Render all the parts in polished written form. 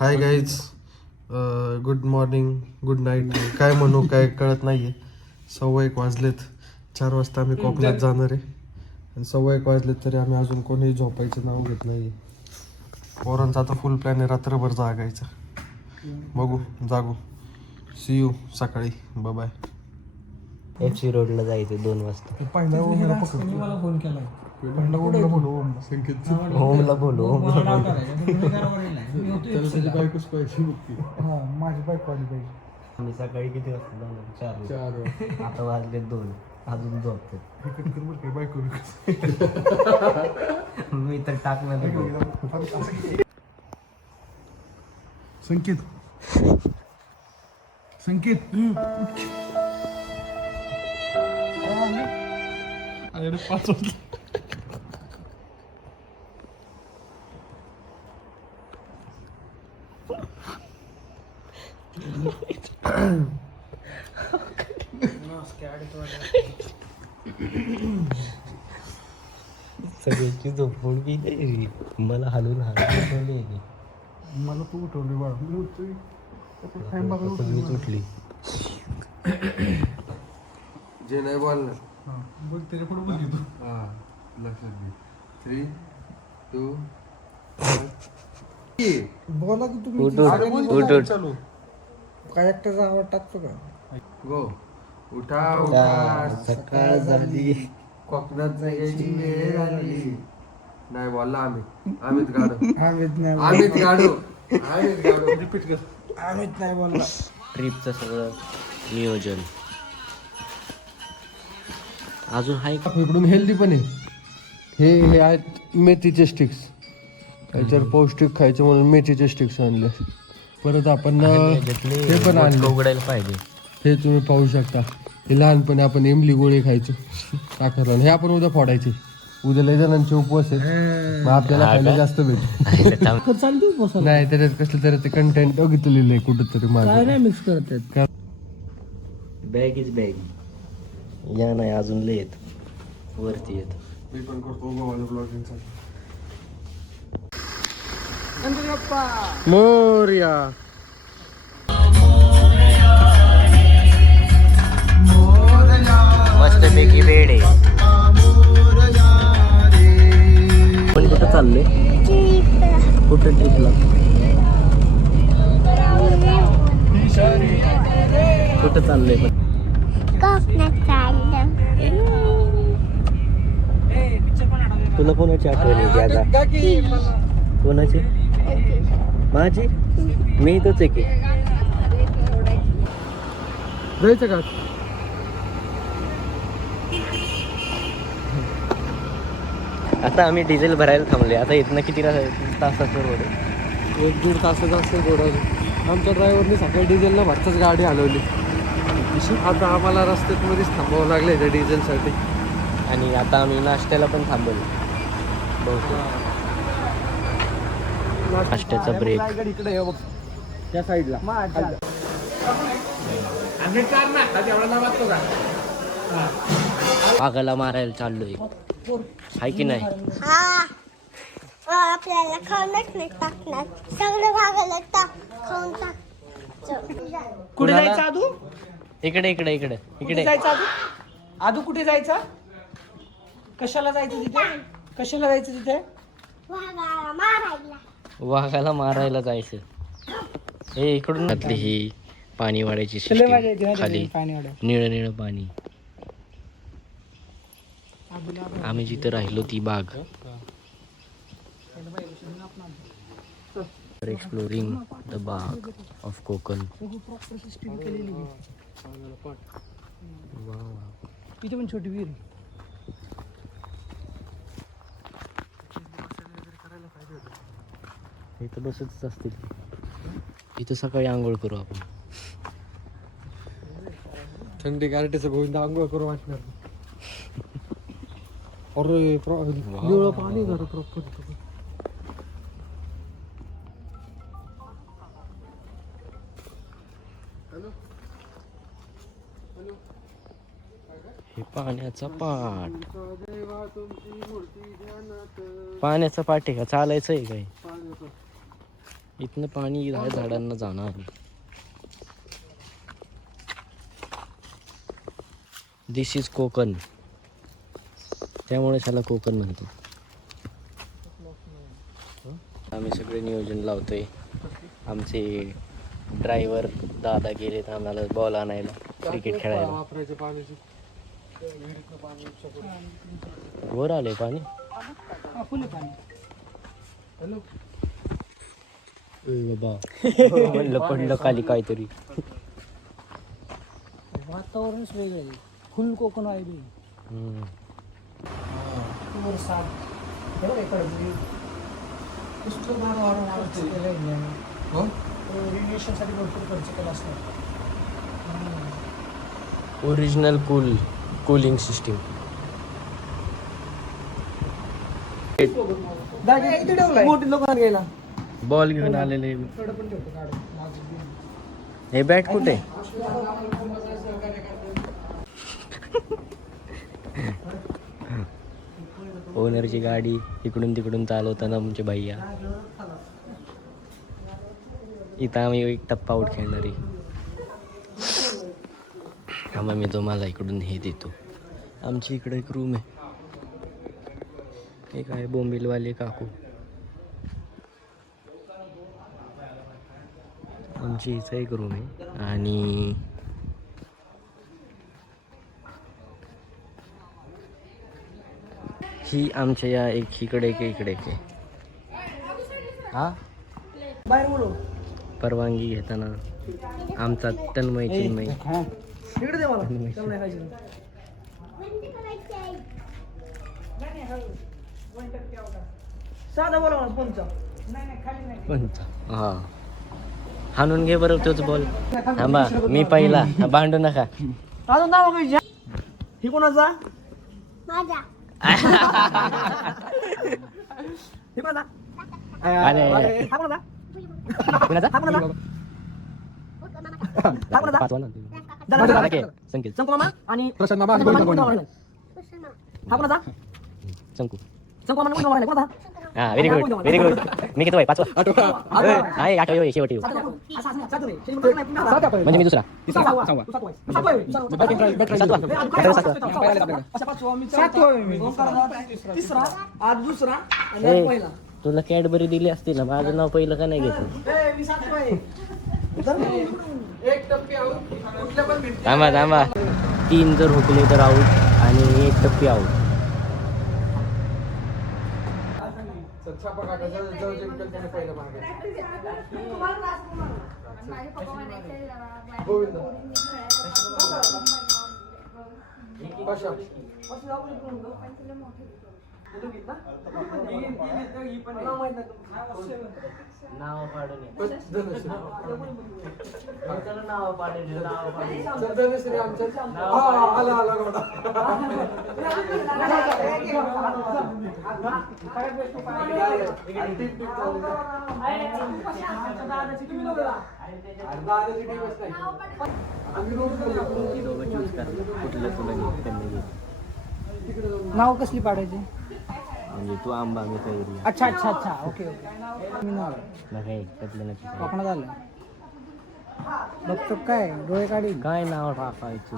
Hi guys, good morning, good night, काय म्हणू काय कळत नाहीये. 1:15 वाजलेत. 4 वाजता आम्ही कोकणात जाणार आहे आणि 1:15 वाजलेत तरी आम्ही अजून कोणी झोपायचं नाव घेत नाहीये. पोरांचा आता फुल प्लॅन आहे रात्रभर जागायचं. बघू जागू. सी यू सकाळी. बाय. FC रोडला जायचं 2 वाजता. पहिला मला फोन केला ओमला बोलू. संकेत होमला बोलू. बायकोच पाहिजे. माझी बायको आली पाहिजे. आम्ही सकाळी किती वाजता जाणार? 4. आता वाजले 2. अजून झोपते. मी तर टाकणार. संकेत अरे 5 वाजले. सगळ्याची झोपून गेली. मला हलवून हलवले. मला तू उठवली बाळा. मी उठतोय मीच उठली. जे नाही बोलणार. बोल त्याच्या पुढे बोलली तू. लक्षात घे. 3, 2, बोला की तुम्ही. उठ. चालू. काय एकट्याचा आवाज टाकतो का? गो. उठा. सकाळ झाली. कोकणात जायची वेळ आली. नाही बोलला आम्हीच गाडो. रिपीट कर. आम्हीच नाही बोलला. ट्रिपचं सगळं नियोजन अजून आहे का? इकडून हेल्दी पण आहे. हे आहेत मेथीचे स्टिक्स. त्याच्यावर पौष्टिक खायचं म्हणून मेथीचे स्टिक्स आणले. परत आपण हे पण आणले. उघडायला पाहिजे. हे तुम्ही पाहू शकता. हे लहानपणी आपण इमली गोळी खायचो साखर लावून. हे आपण उद्या फोडायचे. उद्या लय जणांचे उपवास आहे. मग आपल्याला खायला जास्त भेटेल. नाही त्याच्यात कसलं तरी ते कंटेंट बघितलेलं आहे कुठंतरी माझं. नाही मिक्स करतात. Bag is bag. या नाही अजून लय येत वरती येत. मी पण करतो ब्लॉगिंग. मोरया. मस्त पैकी बेड आहे. पण कुठं चाललंय? कुठं ट्रिपला? कुठं चाललंय पण? तुला कोणाची आठवण येते आता? कोणाची? माझी? मी इथंच आहे की. जायचं का? आता आम्ही डिझेल भरायला थांबले. आता इथनं किती तासाचं रोड आहे? 1-1.5 तासाचं असतं थोडं. आमच्या ड्रायव्हरने सकाळी डिझेलला भरताच गाडी हलवली. आता आम्हाला रस्त्यात मध्येच थांबावं लागलं त्या डिझेलसाठी. आणि आता आम्ही नाश्त्याला पण थांबवलो. नाश्त्याचा ब्रेक. इकडे बघ त्या साईडला. वाघाला मारायला चाललोय. हाय की नाही? आपल्याला खाऊनच नाही टाकणार. सगळं भागायला खाऊन टाक. कुठे जायचं आदू? इकडे जायचं आदू? आदू कुठे जायचं? कशाला जायचं तिथे? वाघाला मारायला. वाघाला मारायला जायचं. हे इकडून घातली ही पाणी वाढायची सिस्टीम. खाली निळं पाणी. आम्ही जिथे राहिलो ती बाग. एक्सप्लोरिंग द बाग ऑफ कोकण. इथे पण छोटी विहीर. इथं बसतच असतील. इथं सकाळी आंघोळ करू आपण. थंडी गारठीचं गोविंद आंघोळ करू वाटणार. अरे निळं पाणी झालं प्रॉपर. हे पाण्याचा पाट. पाण्याचा पाट आहे का? चालायचं आहे काय? इथनं पाणी ह्या झाडांना जाणार. दिस इज कोकण, त्यामुळे त्याला कोकण म्हणतो. आम्ही सगळे नियोजन लावतोय. आमचे ड्रायव्हर दादा गेलेत आम्हाला बॉल आणायला, क्रिकेट खेळायला. वर आले पाणी. म्हणलं पडलं खाली काहीतरी. वातावरणच वेगळं आहे. फुल कोकण आहे बी. वर साप. हे बघ इकडे मी पुष्कळ खर्च केलाय मी. रिलेशनसाठी भरपूर खर्च केला असणार. Original cooling system. मोठी लोकांना घ्यायला बॉल घेऊन आलेले. हे बॅट कुठे? ओनरची गाडी इकडून तिकडून चालवताना आमचे भैया. इथं आम्ही एक टप्पा आउट खेळणारी. मग मी तुम्हाला इकडून हे देतो. आमची इकडे एक रूम आहे. एक आहे बोंबिलवाले काकू. आमची इथं एक रूम आहे. आणि ही आमच्या या एक इकडे एक इकडे एक आहे. हा बाहेर बोलू परवानगी घेताना आमचा तन्मय चिन्मय. इकडे दे मला. चल नाही खायचं. साधा बोला मला फोनचा. नाही नाही खाली नाही. कोणता? हा हाणून घे बरं तोच बॉल. थांबा मी पहिला. भांडू नका. अजून नाव काय? ही कोणाचा? माझा ही कोणाचा? अरे हा कोणाचा? कुणाचा? हा कोणाचा? हा कोणाचा? पाचवा ना. दादा ओके, संकेत. शंकू मामा आणि प्रशांत मामा आणि शंकू गोविंद मामा. कृष्णा हा कोणाचा? शंकू. शंकू मामा कोणाचा? कोणाचा? हा व्हेरी गुड व्हेरी गुड. मी किती वय? पाचवा. आहे आठवा शेवटी. म्हणजे मी दुसरा. तिसरा आज दुसरा आणि ए, आज पहिला. तुला कॅडबरी दिली असती ना. माझं नाव पहिलं का नाही घेतलं? ए, मी सातवा आहे. एक टप्पे आऊट कुठल्या पण भेटते. थांबा थांबा. 3 जर हुकले तर आऊट आणि 1 टप्पी आऊट. छापा काढायचा जो जिंकल त्याने पहिलं मागायचं. गोविंद पाशा नाव पाडून धनुश्री नाव पाडून धनुश्री आमच्या आला आला गोडा. कुठलं तुला नाव कसली पाडायची? म्हणजे तू आंबा मी तयारी. अच्छा अच्छा अच्छा ओके ओके. मी नाव नाही त्यातलं नक्की कोकणात आलं बघतो काय डोळे काढी काय नाव टाकायचं.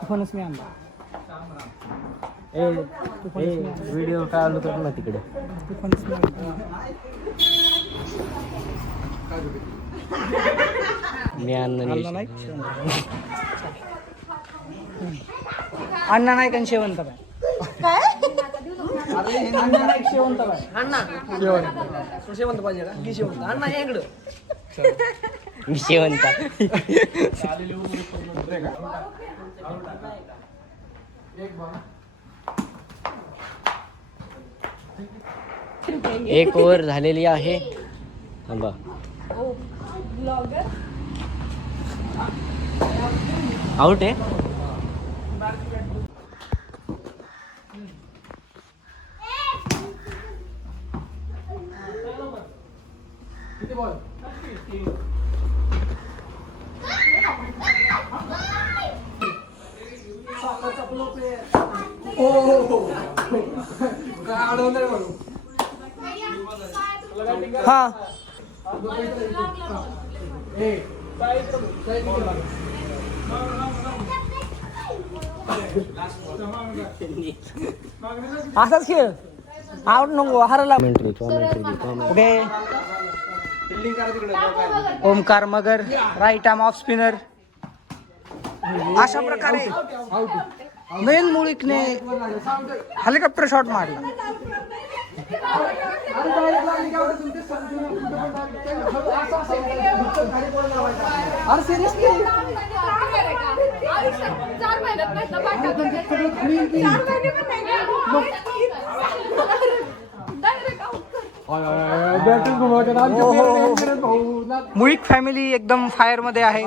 तुफानच मी आंबा. ए व्हिडिओ चालू कर ना तिकडे. तुफानच मी आंबा. मी अन्न नाही अण्णा नाईक आणि शेवंत बाय. अण्णा नाईक शेवंत बाय. अण्णा शेवंत पाहिजे का? की शेवंत अण्णा या इकडं. मी शेवंता. एक ओव्हर झालेली आहे. थांबा. आउट आहे. हा असाच खेळ आवड नको हरला कॉमेंट्री ओमकार मगर राईट आर्म ऑफ स्पिनर. अशा प्रकारे मेन मुळीकने हेलिकॉप्टर शॉट मारला. मुळीक फॅमिली एकदम फायर मध्ये आहे.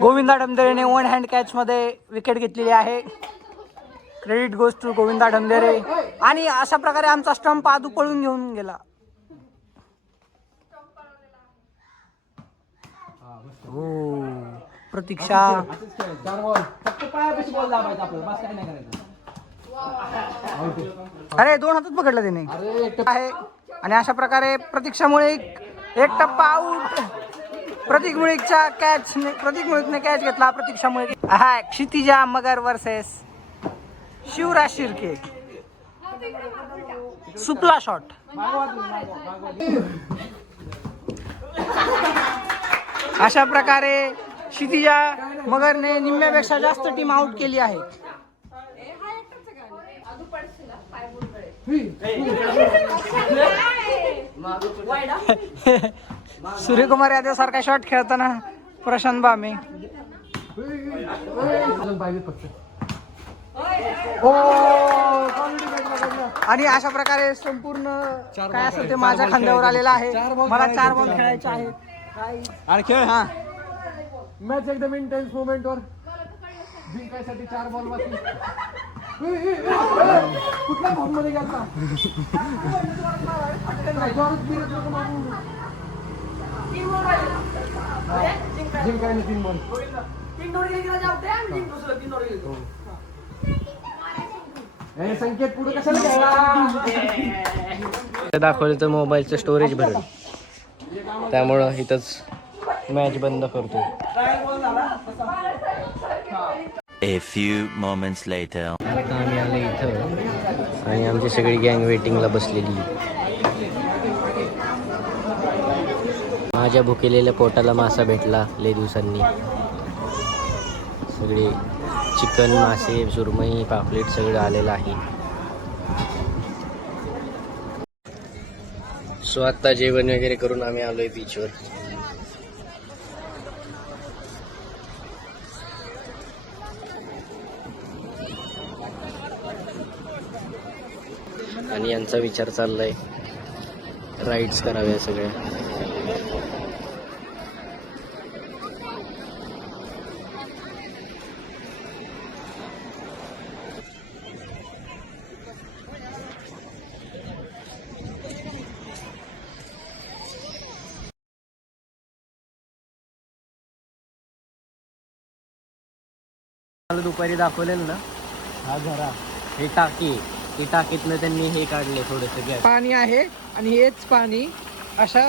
गोविंदा डमदेरेने वन हँड कॅच मध्ये विकेट घेतलेली आहे. Credit goes to Govinda Damdere. आणि अशा प्रकारे आमचा स्टंप आदू पळून घेऊन गेला. प्रतीक्षा अरे 2 हातात पकडला त्याने आहे. आणि अशा प्रकारे प्रतीक्षामुळे एक टप्पा आऊट. प्रतीक मुळीकने कॅच घेतला. प्रतीक्षामुळे हा क्षितिजा मगर वर्सेस शिवराज शिर्के. सुपला शॉट. अशा प्रकारे क्षितिजा मगरने निम्म्यापेक्षा जास्त टीम आउट केली आहे. सूर्यकुमार यादव सारखा शॉट खेळताना प्रशांत बामे. आणि अशा प्रकारे संपूर्ण काय असं ते माझ्या खांद्यावर आलेलं आहे. मला 4 बॉल खेळायचे आहेत. हा मॅच एकदम इंटेन्स मोमेंटवर जिंकायसाठी 4 बॉल बाकी. कुठल्या फॉर्म मध्ये गेलता? जिंकायला 3 बॉल. संकेत पुढे कशाला दाखवलं तर मोबाईलचं स्टोरेज भरेल, त्यामुळं इथंच मॅच बंद करतो. A few moments later. आता आम्ही आलो इथं आणि आमची सगळी गँग वेटिंगला बसलेली. माझ्या भुकेलेल्या पोटाला मासा भेटला लय दिवसांनी. सगळे चिकन, मासे, सुरमई, पापलेट सगळं आलेलं आहे. सो आत्ता जेवण वगैरे करून आम्ही आलोय बीचवर. आणि यांचा विचार चाललाय राईड्स कराव्या सगळ्या. दुपारी दाखवलेलं ना हा झरा, हे टाकी, हे टाकीतनं त्यांनी हे काढले थोडंसं गॅस. पाणी आहे आणि हेच पाणी अशा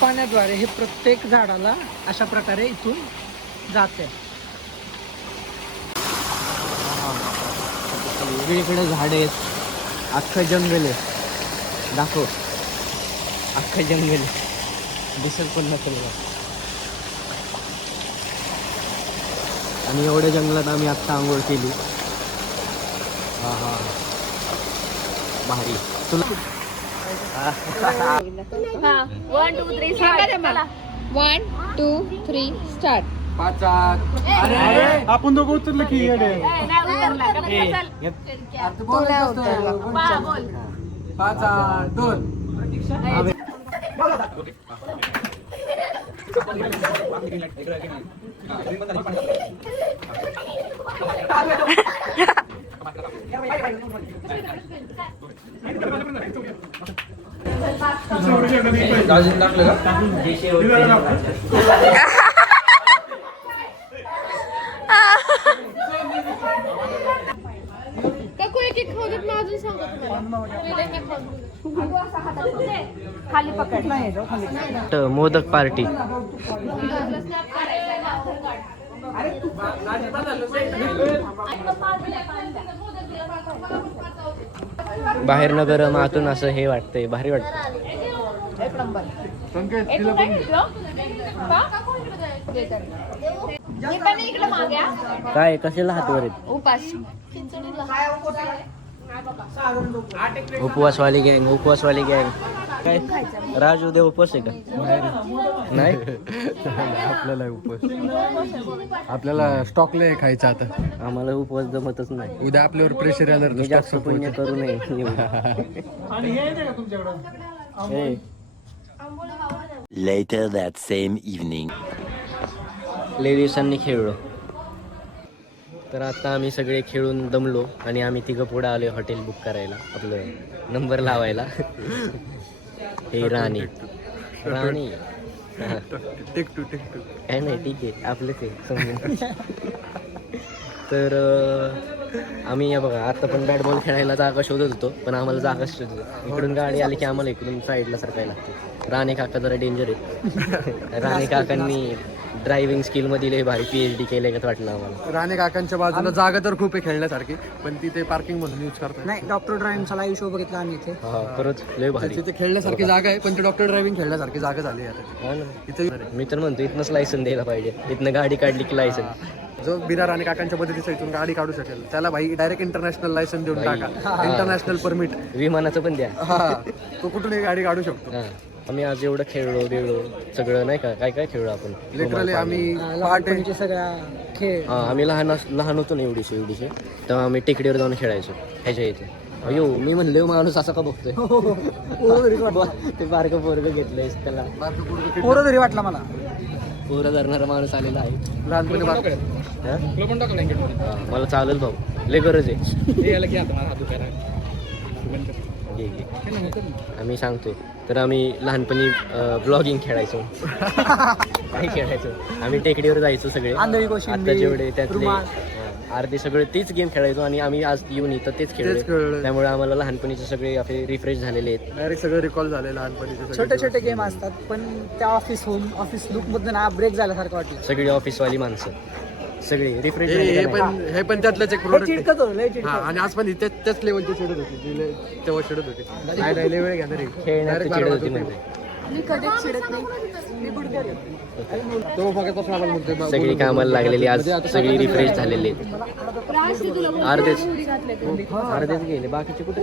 पाण्याद्वारे हे प्रत्येक झाडाला अशा प्रकारे इथून जाते. वेगवेगळे झाडे आहेत, अख्खं जंगल आहे. दाखव, अख्खं जंगल दिसत पण नसेल. आणि एवढ्या जंगलात आम्ही आत्ता आंघोळ केली. हा हा भारी. तुला 1 2 3 1 2 3 स्टार्ट. आपण दोघं उतरलं की काकू एक एक खाऊ देत मी अजून सांगत मला एक एक खाऊ दे. खाली पकड मोदक पार्टी. बाहेर न गरम आतून असं हे वाटतंय, भारी वाटतं. काय कशाला हात वर येत? उपास उपवासवाली गँग काय राजू देव उपवास आहे का? नाही आपल्याला उपवास, आपल्याला स्टॉकला खायचं आता. आम्हाला उपवास जमतच नाही. उद्या आपल्यावर प्रेशर येणार मी जास्त पुण्य करू नये. हे, Later that same evening. लय दिवसांनी खेळलो. तर आता आम्ही सगळे खेळून दमलो आणि आम्ही तिघं पुढं आलोय हॉटेल बुक करायला, आपलं नंबर लावायला. हे राणी टेक टू काय नाही, ठीक आहे आपलंच आहे समजून. तर आम्ही या बघा आता पण बॅट बॉल खेळायला जागा शोधत होतो, पण आम्हाला जागा शोधत इकडून गाडी आली की आम्हाला इकडून साईडला सरकायला लागते. राणे काका जरा डेंजर आहेत. राणे काकांनी ड्रायव्हिंग स्किलमध्ये लय भारी PhD केलंय का वाटलं आम्हाला. राणे काकांच्या बाजूला जागा तर खूप आहे खेळण्यासारखी, पण तिथे पार्किंग म्हणून यूज करतात. नाही, डॉक्टर ड्रायव्हिंगचा लाईव्ह शो बघितला आम्ही इथे. हा खरंच लय भारी. तिथे खेळण्यासारखी जागा आहे, पण ते डॉक्टर ड्रायव्हिंग खेळण्यासारखी जागा झाली आता. हा ना. इथे मी तर म्हणतो इथनंच लायसन द्यायला पाहिजे. इथनं गाडी काढली की लायसन. जो बिना राणे काकांच्या मदतीचा इथून गाडी काढू शकेल त्याला भाई डायरेक्ट इंटरनॅशनल लायसन देऊन टाका. इंटरनॅशनल परमिट, विमानाचं पण द्या. हा, तो कुठूनही गाडी काढू शकतो. हा. आम्ही आज एवढं खेळलो सगळं नाही का, काय काय खेळलो आपण. लिटरली आम्ही पहाटे लहानपणीचे सगळ्या खेळ. हा, आम्ही लहान होतो ना एवढीशे तेव्हा आम्ही टेकडीवर जाऊन खेळायचो ह्याच्या इथे. अयो मी म्हणले माणूस असा का बघतोय. ते बारकं पोरगं घेतलंय त्याला. पोरं तरी वाटला मला. पोरं धरणारा माणूस आलेला आहे. लहानपणी हा? हा, मला चालेल भाऊ, लय गरज आहे. घे. आम्ही सांगतोय तर आम्ही लहानपणी ब्लॉगिंग खेळायचो. काय खेळायचो आम्ही टेकडीवर जायचो सगळे. आंधळी कोशिंबीर, आता जेवढे त्यातले रुमाल. अर्धे सगळे तीच गेम खेळायचो आणि आम्ही आज येऊन इथं तेच खेळलो. खेळलोय. त्यामुळे आम्हाला लहानपणीचे सगळे आपले रिफ्रेश झालेले आहेत. डायरेक्ट सगळं रिकॉल झाले लहानपणीचे. छोटे छोटे गेम असतात, पण त्या ऑफिस लुक मधून ना ब्रेक झाल्यासारखं वाटलं. सगळी ऑफिसवाली माणसं सगळे रिफ्रेश हे पण त्यातलंच एक प्रोडक्ट. चिडकत होतं, लय चिडकत. आणि आज पण त्याच लेवलची चिडत होती जी तेव्हा चिडत होती. नाही नाही, लय वेळ घ्या तरी. खेळण्यात चिडत होती म्हणजे. मी कधीच चिडत नाही. तो फक्त तसं आम्हाला म्हणतोय, सगळी कामाला लागलेली आज सगळी रिफ्रेश झालेली आहेत. अर्धेच गेले, बाकीचे कुठे.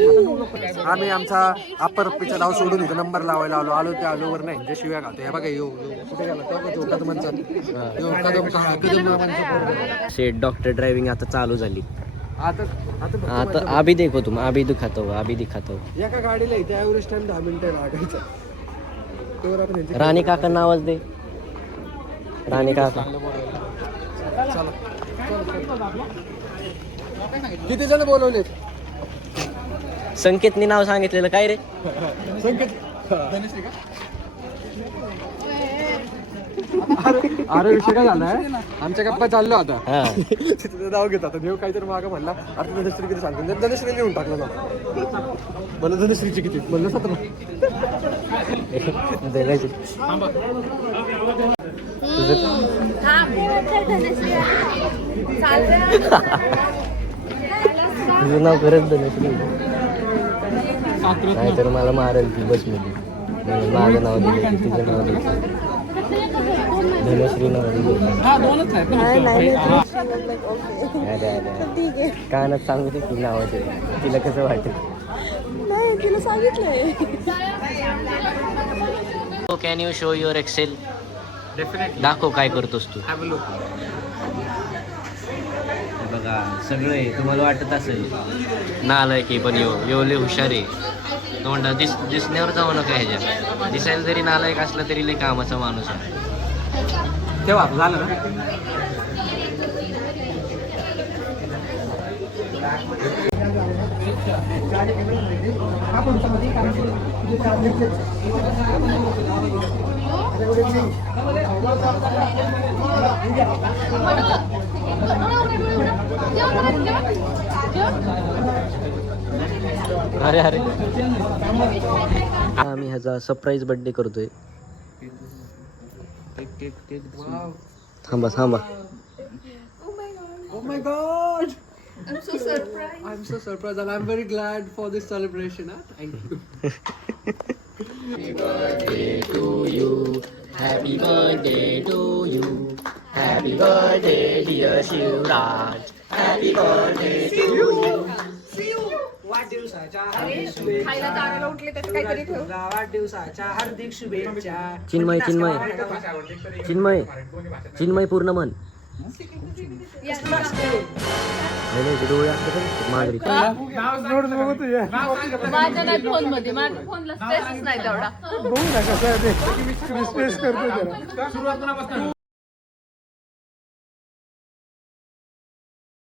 आम्ही आमचा अप्पर पिचं नाव सोडून इथं नंबर लावायला आलो त्या आलोवर नाही जे शिव्या घालतो. हे बघा येऊ कुठे गेला कदम. शेट डॉक्टर ड्रायव्हिंग आता चालू झाली. आता आता अभी देखो तुम, अभी दिखाता हो. एका गाडीला इथे ॲव्हरेज टाइम 10 मिनिटं लागायचा. तोवर आपण यांची राणे काकांना आवाज दे. राणे काका किती जण बोलवले? संकेतनी नाव सांगितलेलं काय रे. संकेत अरे विषय काय झालाय, आमच्या गप्पा चाललो आता. हा तिथे नाव घेत आता देव काहीतरी मागं म्हणला. आता धनश्री किती सांगतो, धनश्री लिहून टाकलं ना. मला धनश्रीची किती म्हणलं 17. तुझं नाव खरंच धनश्री नाही तर मला मारेल ती बसमध्ये. म्हणून माझं नाव दिलं की तुझं नाव द्यायचं. धनश्री नाव दिलं. अरे कानात सांगू दे की नावाचं, तिला कसं वाटेल. तिला सांगितलंय. Can you show your Excel. दाखव काय करतोस तू. बघा सगळं आहे, तुम्हाला वाटत असेल नालाय की पण यो लय हुशार आहे. तो म्हणता दिसण्यावर जाऊ नका ह्याच्या. दिसायला जरी नालायक असला तरी लय कामाचा माणूस आहे. तेव्हा झालं ना. अरे अरे आम्ही ह्याचा सरप्राईज बर्थडे करतोय. थांबा थांबा. Oh my god! I'm so surprised and I'm very glad for this celebration. Thank you. Happy birthday to you. Happy birthday to you. Happy birthday dear Shivraj. Happy birthday to you. वाढदिवसाच्या हार्दिक शुभेच्छा. तुला वाढदिवसाच्या हार्दिक शुभेच्छा. चिन्मय चिन्मय चिन्मय चिन्मय पूर्ण मन. डोळे माधुरी माझ्या नाही फोन मध्ये, माझ्या फोनला स्पेसच नाही तेवढा.